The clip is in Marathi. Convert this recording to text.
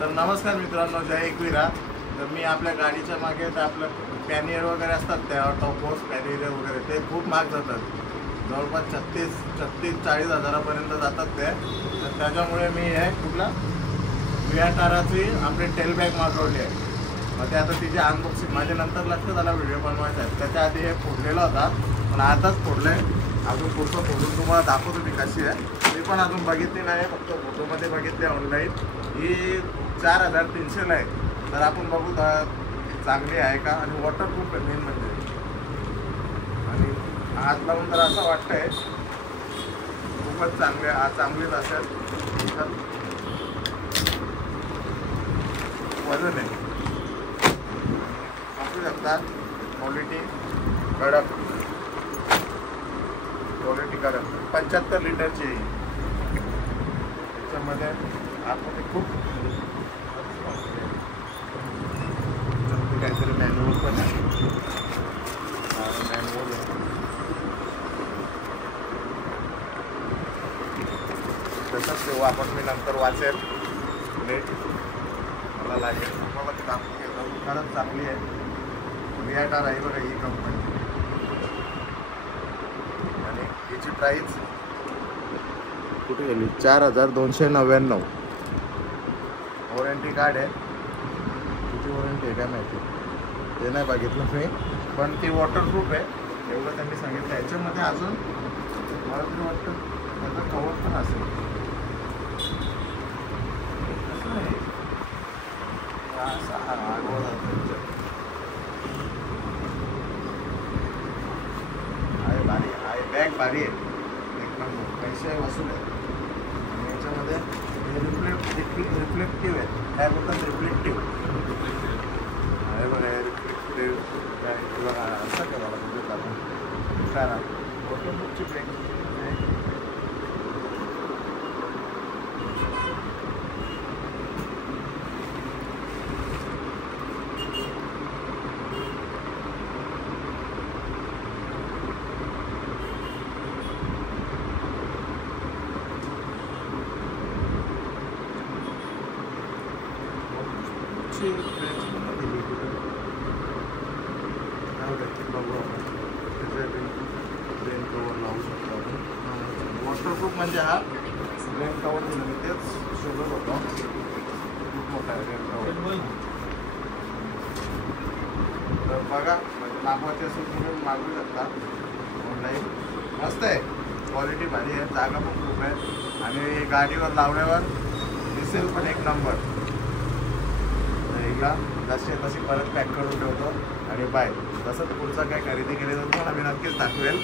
तर नमस्कार मित्रांनो, जय एकविरा. तर मी आपल्या गाडीच्या मागे तर आपलं पॅनियर वगैरे असतात, त्या टॉपोस पॅनियर वगैरे ते खूप महाग जातात. जवळपास 36-40 हजारापर्यंत जातात ते. तर त्याच्यामुळे मी हे कुठला वियाटाराची आपली टेल बॅग मागवली आहे. मग ते आता तिची अनबॉक्सिंग माझ्या नंतर लक्षात आला व्हिडिओ बनवायचा आहे. त्याच्या आधी हे फोडलेला होता, पण आताच फोडलं आहे. अजून पुढचं फोडून तुम्हाला दाखवतो मी कशी आहे. मी पण अजून बघितली नाही, फक्त फोटोमध्ये बघितले ऑनलाईन. ही 4300ला आहे. तर आपण बघू चांगली आहे का, आणि वॉटरप्रूफ आहे मेन म्हणजे. आणि हात लावून तर असं वाटतंय खूपच चांगलीच असेल. तर वजन आहे बघू शकता. क्वालिटी कडक 75 लिटरची आहे. त्याच्यामध्ये आतमध्ये खूप काहीतरी मॅन्युअल पण आहे. मॅन्युअल तसंच ते वापर मी नंतर वाचेल. नीट मला लागेल तुम्हाला ते दाखवून घेतो. खरंच चांगली आहे. वियाटार आहे बघा ही कंपनी. आणि याची प्राईस कुठे गेली? 4299. वॉरंटी कार्ड आहे. किती वॉरंटी आहे काय माहिती, ते नाही बघितलं मी. पण ती वॉटरप्रूफ आहे एवढं त्यांनी सांगितलं. याच्यामध्ये अजून मला तरी वाटतं त्याचा कवर पण असेल. कसं आहे असा आगवा आहे. भारी आहे बॅग, भारी आहे एक नंबर. पैसे वसूल आहे. आणि याच्यामध्ये रिफ्लेक्टिव्ह आहे. काय बोलतात? रिफ्लेक्टिव्ह आहे बघा. रिफ्लेक्टिव्ह काय बघा असं का मला म्हणजे आपण करा वॉटरप्रूफची बॅग. रेन कवर लावू शकतो आपण. वॉटरप्रूफ म्हणजे हा रेन कवर दिलं मी तेच शोधत होतो. खूप मोठा आहे रेन कवर. तर बघा, म्हणजे मागवायचे असेल तुम्ही मागवू शकता ऑनलाईन. मस्त आहे, क्वालिटी भारी आहे, जागा पण खूप आहे. आणि गाडीवर लावल्यावर दिसेल पण एक नंबर. जसे तशी परत पॅक करून ठेवतो. आणि बाय तसंच पुढचं काय खरेदी केली तर तुम्हाला मी नक्कीच दाखवेल.